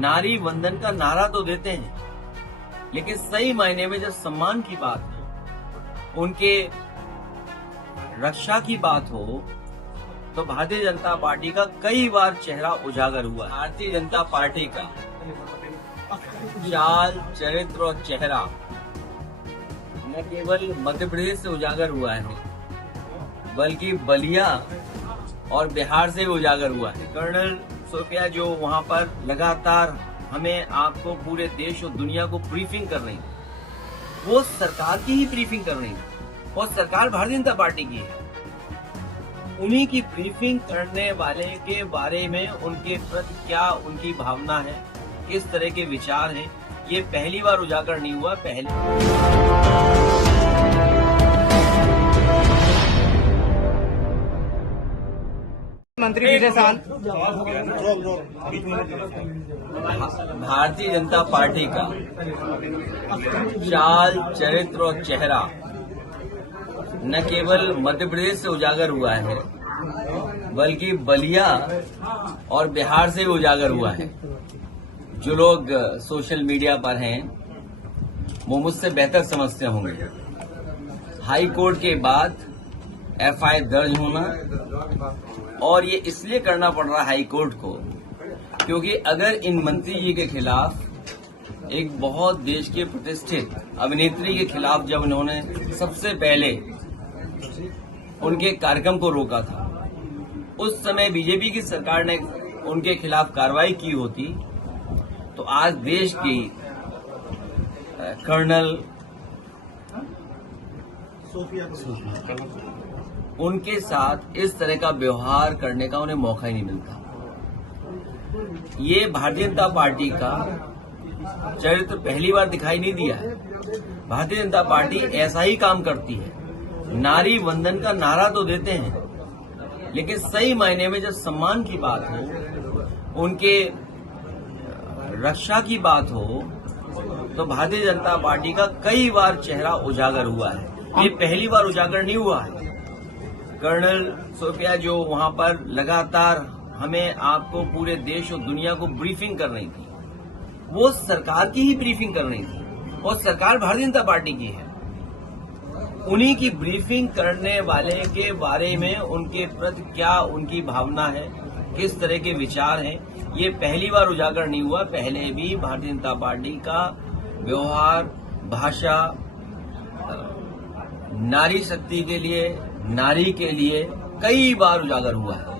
नारी वंदन का नारा तो देते हैं, लेकिन सही मायने में जब सम्मान की बात हो, उनके रक्षा की बात हो, तो भारतीय जनता पार्टी का कई बार चेहरा उजागर हुआ। भारतीय जनता पार्टी का चाल, चरित्र और चेहरा न केवल मध्य प्रदेश से उजागर हुआ है, बल्कि बलिया और बिहार से भी उजागर हुआ है। कर्नल सोफिया जो वहां पर लगातार हमें आपको पूरे देश और दुनिया को ब्रीफिंग कर रही है, वो सरकार की ही ब्रीफिंग कर रही है और सरकार भारतीय जनता पार्टी की है। उन्हीं की ब्रीफिंग करने वाले के बारे में उनके प्रति क्या उनकी भावना है, किस तरह के विचार हैं, ये पहली बार उजागर नहीं हुआ। मंत्री पिछले साल भारतीय जनता पार्टी का चाल, चरित्र और चेहरा न केवल मध्य प्रदेश से उजागर हुआ है, बल्कि बलिया और बिहार से भी उजागर हुआ है। जो लोग सोशल मीडिया पर हैं वो मुझसे बेहतर समझते होंगे। हाई कोर्ट के बाद एफआईआर दर्ज होना, और ये इसलिए करना पड़ रहा है हाई कोर्ट को क्योंकि अगर इन मंत्री जी के खिलाफ एक बहुत देश के प्रतिष्ठित अभिनेत्री के खिलाफ जब उन्होंने सबसे पहले उनके कार्यक्रम को रोका था, उस समय बीजेपी की सरकार ने उनके खिलाफ कार्रवाई की होती, तो आज देश की कर्नल उनके साथ इस तरह का व्यवहार करने का उन्हें मौका ही नहीं मिलता। ये भारतीय जनता पार्टी का चरित्र पहली बार दिखाई नहीं दिया है। भारतीय जनता पार्टी ऐसा ही काम करती है। नारी वंदन का नारा तो देते हैं, लेकिन सही मायने में जब सम्मान की बात हो, उनके रक्षा की बात हो, तो भारतीय जनता पार्टी का कई बार चेहरा उजागर हुआ है। ये पहली बार उजागर नहीं हुआ है। कर्नल सोफिया जो वहां पर लगातार हमें आपको पूरे देश और दुनिया को ब्रीफिंग कर रही थी, वो सरकार की ही ब्रीफिंग कर रही थी और सरकार भारतीय जनता पार्टी की है। उन्हीं की ब्रीफिंग करने वाले के बारे में उनके प्रति क्या उनकी भावना है, किस तरह के विचार हैं, ये पहली बार उजागर नहीं हुआ। पहले भी भारतीय जनता पार्टी का व्यवहार, भाषा, नारी शक्ति के लिए, नारी के लिए कई बार उजागर हुआ है।